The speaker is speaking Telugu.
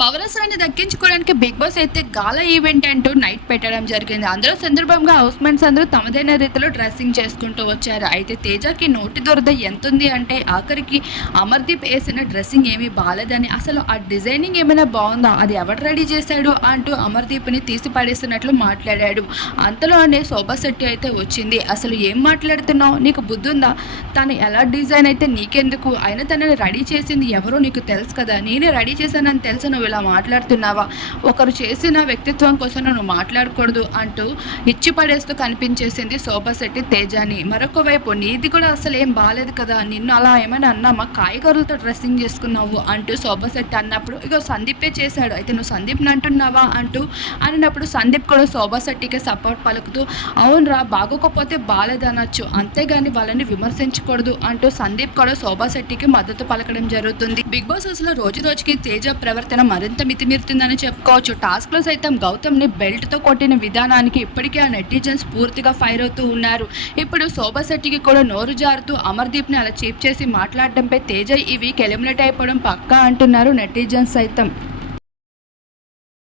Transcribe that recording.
పవర్ అవసరాన్ని దక్కించుకోవడానికి బిగ్ బాస్ అయితే గాలా ఈవెంట్ అంటూ నైట్ పెట్టడం జరిగింది. అందులో సందర్భంగా హౌస్ మేట్స్ అందరూ తమదైన రీతిలో డ్రెస్సింగ్ చేసుకుంటూ వచ్చారు. అయితే తేజకి నోటి దొరద ఎంతుంది అంటే ఆఖరికి అమర్దీప్ వేసిన డ్రెస్సింగ్ ఏమీ బాలేదని, అసలు ఆ డిజైనింగ్ ఏమైనా బాగుందా, అది ఎవరు రెడీ చేశాడు అంటూ అమర్దీప్ని తీసి పడేసినట్లు మాట్లాడాడు. అంతలోనే శోభా శెట్టి అయితే వచ్చింది. అసలు ఏం మాట్లాడుతున్నావు, నీకు బుద్ధి ఉందా, తను ఎలా డిజైన్ అయితే నీకెందుకు, అయినా తనని రెడీ చేసింది ఎవరో నీకు తెలుసు కదా, నేనే రెడీ చేశానని తెలుసు, నువ్వు ఇలా మాట్లాడుతున్నావా, ఒకరు చేసిన వ్యక్తిత్వం కోసం నువ్వు మాట్లాడకూడదు అంటూ ఇచ్చి పడేస్తూ కనిపించేసింది శోభా శెట్టి తేజాని. మరొక వైపు నీది కూడా అసలు ఏం బాలేదు కదా, నిన్ను అలా ఏమైనా అన్నామా, కాయగూరలతో డ్రెస్సింగ్ చేసుకున్నావు అంటూ శోభా శెట్టి అన్నప్పుడు ఇక సందీపే చేశాడు, అయితే నువ్వు సందీప్ని అంటున్నావా అంటూ అన్నప్పుడు సందీప్ కూడా శోభా శెట్టికి సపోర్ట్ పలుకుతూ అవునరా బాగోకపోతే బాలేదనొచ్చు, అంతేగాని వాళ్ళని విమర్శించకూడదు అంటూ సందీప్ కూడా శోభా శెట్టికి మద్దతు పలకడం జరుగుతుంది. బిగ్ బాస్ హౌస్లో రోజు రోజుకి తేజ ప్రవర్తన మరింత మితిమీరుతుందని చెప్పుకోవచ్చు. టాస్క్ లో సైతం గౌతమ్ ని బెల్ట్ తో కొట్టిన విధానానికి ఇప్పటికే ఆ నెటిజన్స్ పూర్తిగా ఫైర్ అవుతూ ఉన్నారు. ఇప్పుడు శోభా శెట్టికి కూడా నోరు జారుతూ అమర్దీప్ ని అలా చీప్ చేసి మాట్లాడడంపై తేజ ఈ వీక్ ఎలిమినేట్ అయిపోవడం పక్కా అంటున్నారు నెటిజన్స్ సైతం.